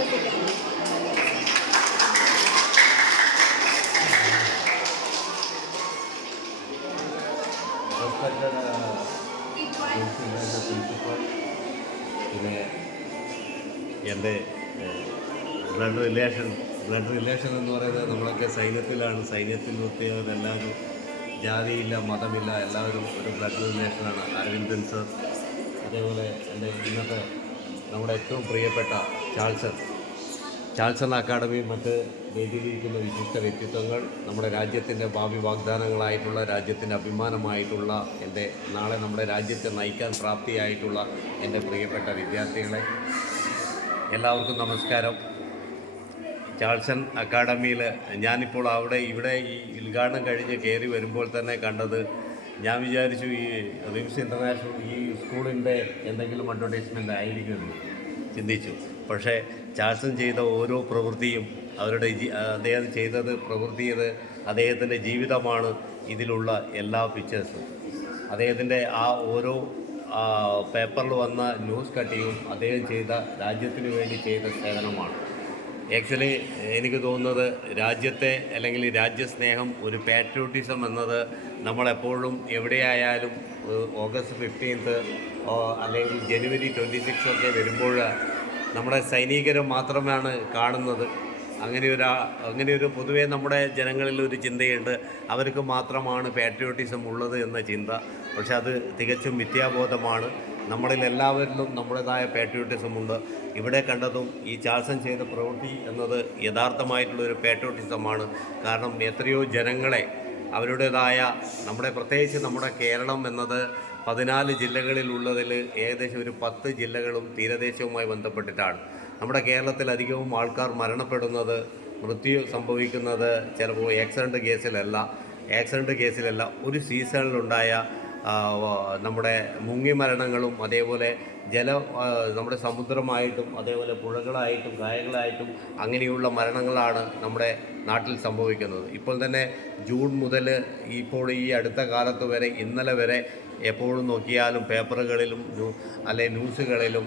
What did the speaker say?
പിന്നെ എൻ്റെ blood relation എന്ന് പറയുന്നത് നമ്മളൊക്കെ സൈന്യത്തിൽ നിർത്തിയവരെല്ലാവരും ജാതിയില്ല, മതമില്ല, എല്ലാവരും ഒരു ബ്ലഡ് റിലേഷനാണ്. അരവിന്ദൻ സർ, അതേപോലെ എൻ്റെ ഇന്നത്തെ നമ്മുടെ ഏറ്റവും പ്രിയപ്പെട്ട ചാൾസൺ അക്കാഡമി, മറ്റ് വേദിയിലിരിക്കുന്ന വിശിഷ്ട വ്യക്തിത്വങ്ങൾ, നമ്മുടെ രാജ്യത്തിൻ്റെ ഭാവി വാഗ്ദാനങ്ങളായിട്ടുള്ള, രാജ്യത്തിൻ്റെ അഭിമാനമായിട്ടുള്ള, നാളെ നമ്മുടെ രാജ്യത്തെ നയിക്കാൻ പ്രാപ്തിയായിട്ടുള്ള എൻ്റെ പ്രിയപ്പെട്ട വിദ്യാർത്ഥികളെ, എല്ലാവർക്കും നമസ്കാരം. ചാൾസൺ അക്കാഡമിയിൽ ഞാനിപ്പോൾ ഇവിടെ ഈ ഉദ്ഘാടനം കഴിഞ്ഞ് കയറി വരുമ്പോൾ തന്നെ കണ്ടത്, ഞാൻ വിചാരിച്ചു ഈ റിംസ് ഇൻ്റർനാഷണൽ ഈ സ്കൂളിൻ്റെ എന്തെങ്കിലും അഡ്വർടൈസ്മെൻ്റ് ആയിരിക്കുമെന്ന് ചിന്തിച്ചു. പക്ഷേ ചാൾസൺ ചെയ്ത ഓരോ പ്രവൃത്തിയും അദ്ദേഹം പ്രവൃത്തിയത് അദ്ദേഹത്തിൻ്റെ ജീവിതമാണ്. ഇതിലുള്ള എല്ലാ പിക്ചേഴ്സും അദ്ദേഹത്തിൻ്റെ ആ ഓരോ പേപ്പറിൽ വന്ന ന്യൂസ് കട്ടിങ്ങും അദ്ദേഹം രാജ്യത്തിന് വേണ്ടി ചെയ്ത സേവനമാണ്. ആക്ച്വലി എനിക്ക് തോന്നുന്നത് രാജ്യത്തെ അല്ലെങ്കിൽ രാജ്യസ്നേഹം, ഒരു പാട്രിയോട്ടിസം എന്നത് നമ്മളെപ്പോഴും എവിടെയായാലും ഓഗസ്റ്റ് 15 അല്ലെങ്കിൽ ജനുവരി 26 ഒക്കെ വരുമ്പോൾ നമ്മുടെ സൈനികരെ മാത്രമാണ് കാണുന്നത്. അങ്ങനെയൊരു പൊതുവേ നമ്മുടെ ജനങ്ങളിൽ ഒരു ചിന്തയുണ്ട്, അവർക്ക് മാത്രമാണ് പാട്രിയോട്ടിസം ഉള്ളത് എന്ന ചിന്ത. പക്ഷെ അത് തികച്ചും മിഥ്യാബോധമാണ്. നമ്മളിൽ എല്ലാവരിലും നമ്മുടേതായ പാട്രിയോട്ടിസം ഉണ്ട്. ഇവിടെ കണ്ടതും ഈ ചാൾസൺ ചെയ്ത പ്രവൃത്തി എന്നത് യഥാർത്ഥമായിട്ടുള്ളൊരു പാട്രിയോട്ടിസമാണ്. കാരണം എത്രയോ ജനങ്ങളെ അവരുടേതായ പ്രത്യേകിച്ച് നമ്മുടെ കേരളം എന്നത് 14 ജില്ലകളിലുള്ളതിൽ ഏകദേശം ഒരു 10 ജില്ലകളും തീരദേശവുമായി ബന്ധപ്പെട്ടിട്ടാണ്. നമ്മുടെ കേരളത്തിൽ അധികവും ആൾക്കാർ മരണപ്പെടുന്നത്, മൃത്യു സംഭവിക്കുന്നത് ചിലപ്പോൾ ആക്സിഡൻറ്റ് കേസിലല്ല, ഒരു സീസണിലുണ്ടായ നമ്മുടെ മുങ്ങിമരണങ്ങളും, അതേപോലെ നമ്മുടെ സമുദ്രമായിട്ടും, അതേപോലെ പുഴകളായിട്ടും, കായലുകളായിട്ടും അങ്ങനെയുള്ള മരണങ്ങളാണ് നമ്മുടെ നാട്ടിൽ സംഭവിക്കുന്നത്. ഇപ്പോൾ തന്നെ ജൂൺ മുതൽ ഇപ്പോൾ ഈ അടുത്ത കാലത്ത് വരെ, ഇന്നലെ വരെ എപ്പോഴും നോക്കിയാലും പേപ്പറുകളിലും അല്ലെങ്കിൽ ന്യൂസുകളിലും